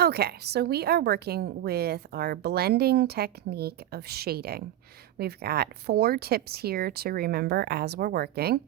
Okay, so we are working with our blending technique of shading. We've got 4 tips here to remember as we're working.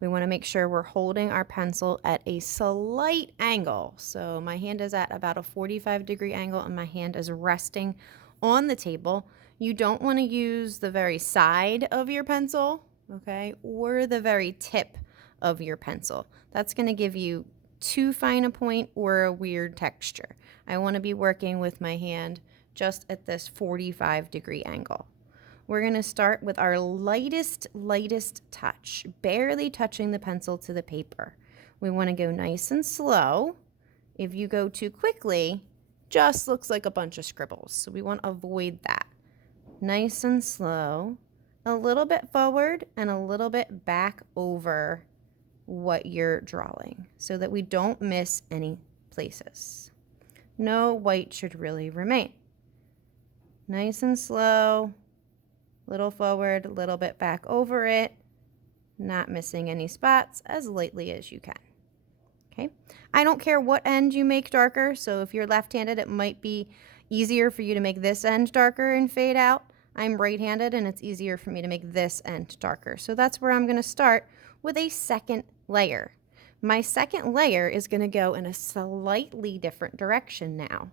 We want to make sure we're holding our pencil at a slight angle. So my hand is at about a 45-degree angle and my hand is resting on the table. You don't want to use the very side of your pencil, okay, or the very tip of your pencil. That's going to give you too fine a point or a weird texture. I want to be working with my hand just at this 45-degree angle. We're going to start with our lightest touch, barely touching the pencil to the paper. We want to go nice and slow. If you go too quickly, just looks like a bunch of scribbles. So we want to avoid that. Nice and slow, a little bit forward and a little bit back over what you're drawing so that we don't miss any places. No white should really remain. Nice and slow, little forward, a little bit back over it, not missing any spots as lightly as you can. Okay, I don't care what end you make darker, so if you're left-handed, it might be easier for you to make this end darker and fade out. I'm right-handed and it's easier for me to make this end darker. So that's where I'm going to start with a second layer. My second layer is going to go in a slightly different direction now.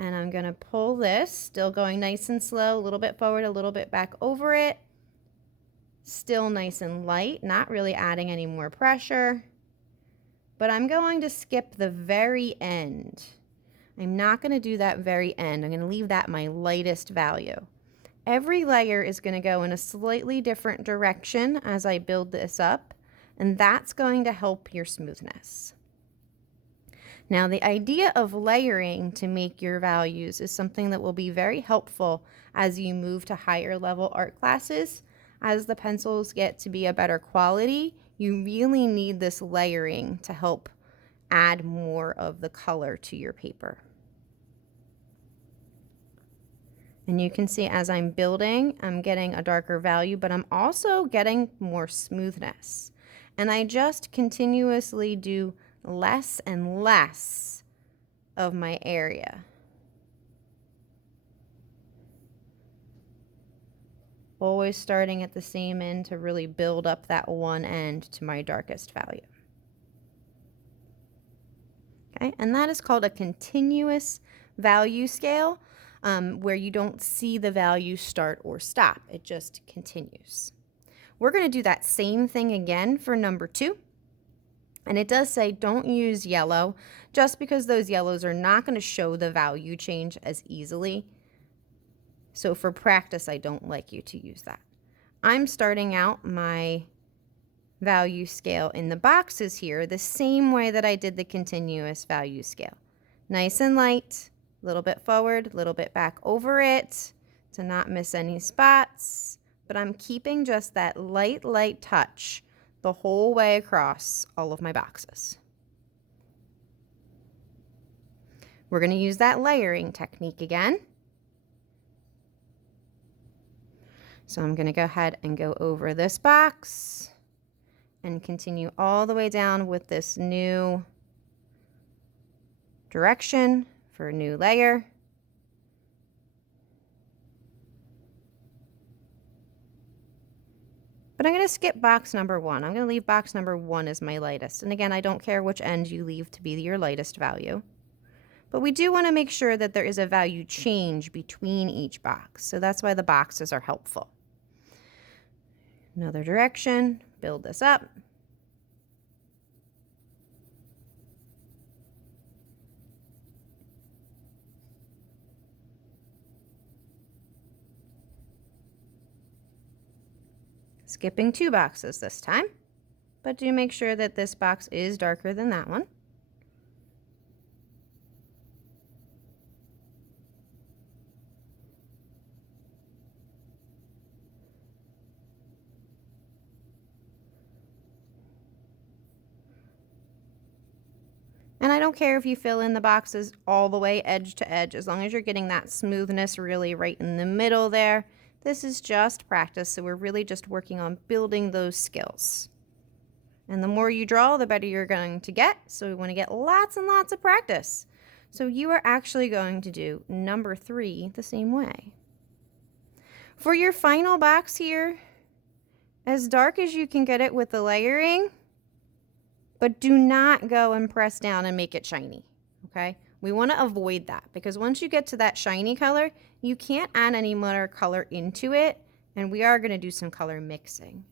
And I'm going to pull this, still going nice and slow, a little bit forward, a little bit back over it. Still nice and light, not really adding any more pressure. But I'm going to skip the very end. I'm not going to do that very end. I'm going to leave that my lightest value. Every layer is going to go in a slightly different direction as I build this up, and that's going to help your smoothness. Now, the idea of layering to make your values is something that will be very helpful as you move to higher level art classes. As the pencils get to be a better quality, you really need this layering to help add more of the color to your paper. And you can see as I'm building, I'm getting a darker value, but I'm also getting more smoothness. And I just continuously do less and less of my area. Always starting at the same end to really build up that one end to my darkest value. Okay, and that is called a continuous value scale, where you don't see the value start or stop. It just continues. We're going to do that same thing again for number 2. And it does say don't use yellow, just because those yellows are not going to show the value change as easily. So for practice, I don't like you to use that. I'm starting out my value scale in the boxes here the same way that I did the continuous value scale. Nice and light, a little bit forward, a little bit back over it to not miss any spots. But I'm keeping just that light touch the whole way across all of my boxes. We're going to use that layering technique again. So I'm going to go ahead and go over this box and continue all the way down with this new direction for a new layer. But I'm going to skip box number 1. I'm going to leave box number 1 as my lightest. And again, I don't care which end you leave to be your lightest value. But we do want to make sure that there is a value change between each box. So that's why the boxes are helpful. Another direction, build this up. Skipping 2 boxes this time, but do make sure that this box is darker than that one. And I don't care if you fill in the boxes all the way edge to edge, as long as you're getting that smoothness really right in the middle there. This is just practice, so we're really just working on building those skills. And the more you draw, the better you're going to get, so we want to get lots and lots of practice. So you are actually going to do number 3 the same way. For your final box here, as dark as you can get it with the layering, but do not go and press down and make it shiny, okay? We want to avoid that because once you get to that shiny color, you can't add any more color into it, and we are going to do some color mixing.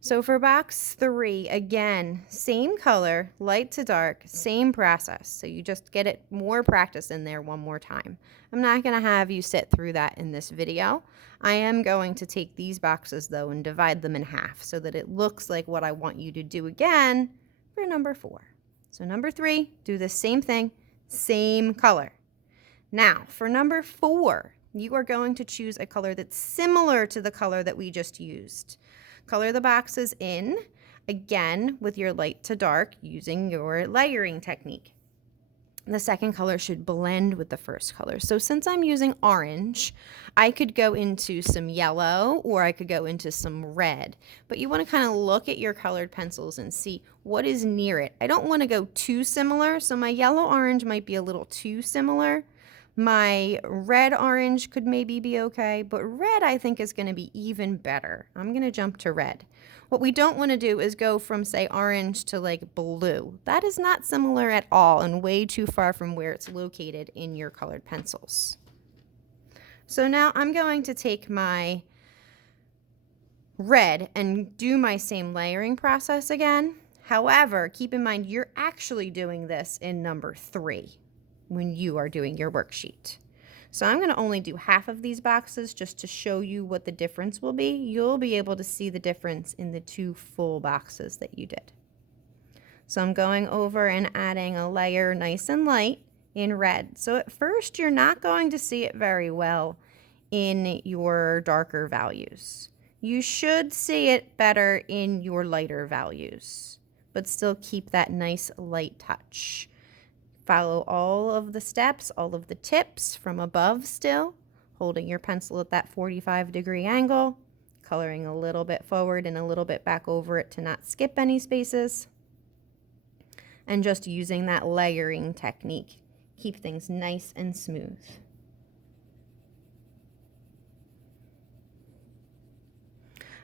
So for box 3, again, same color, light to dark, same process. So you just get it more practice in there one more time. I'm not going to have you sit through that in this video. I am going to take these boxes though and divide them in half so that it looks like what I want you to do again for number 4. So number 3, do the same thing, same color. Now for number 4, you are going to choose a color that's similar to the color that we just used. Color the boxes in, again, with your light to dark using your layering technique. The second color should blend with the first color. So since I'm using orange, I could go into some yellow or I could go into some red. But you want to kind of look at your colored pencils and see what is near it. I don't want to go too similar, so my yellow-orange might be a little too similar. My red-orange could maybe be okay, but red I think is going to be even better. I'm going to jump to red. What we don't want to do is go from, say, orange to like blue. That is not similar at all and way too far from where it's located in your colored pencils. So now I'm going to take my red and do my same layering process again. However, keep in mind you're actually doing this in number 3. When you are doing your worksheet. So I'm going to only do half of these boxes just to show you what the difference will be. You'll be able to see the difference in the 2 full boxes that you did. So I'm going over and adding a layer nice and light in red. So at first you're not going to see it very well in your darker values. You should see it better in your lighter values, but still keep that nice light touch. Follow all of the steps, all of the tips from above still, holding your pencil at that 45-degree angle, coloring a little bit forward and a little bit back over it to not skip any spaces, and just using that layering technique. Keep things nice and smooth.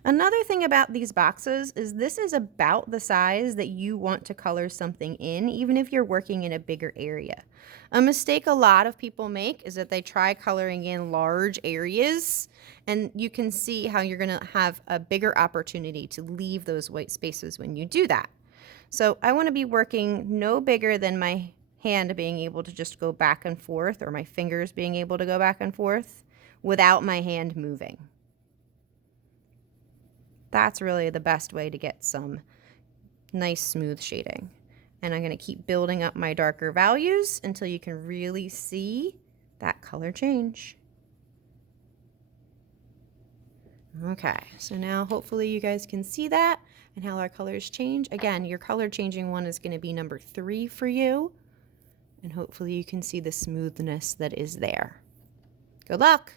Another thing about these boxes is this is about the size that you want to color something in, even if you're working in a bigger area. A mistake a lot of people make is that they try coloring in large areas, and you can see how you're going to have a bigger opportunity to leave those white spaces when you do that. So I want to be working no bigger than my hand being able to just go back and forth, or my fingers being able to go back and forth without my hand moving. That's really the best way to get some nice smooth shading. And I'm going to keep building up my darker values until you can really see that color change. Okay, so now hopefully you guys can see that and how our colors change. Again, your color changing one is going to be number 3 for you. And hopefully you can see the smoothness that is there. Good luck!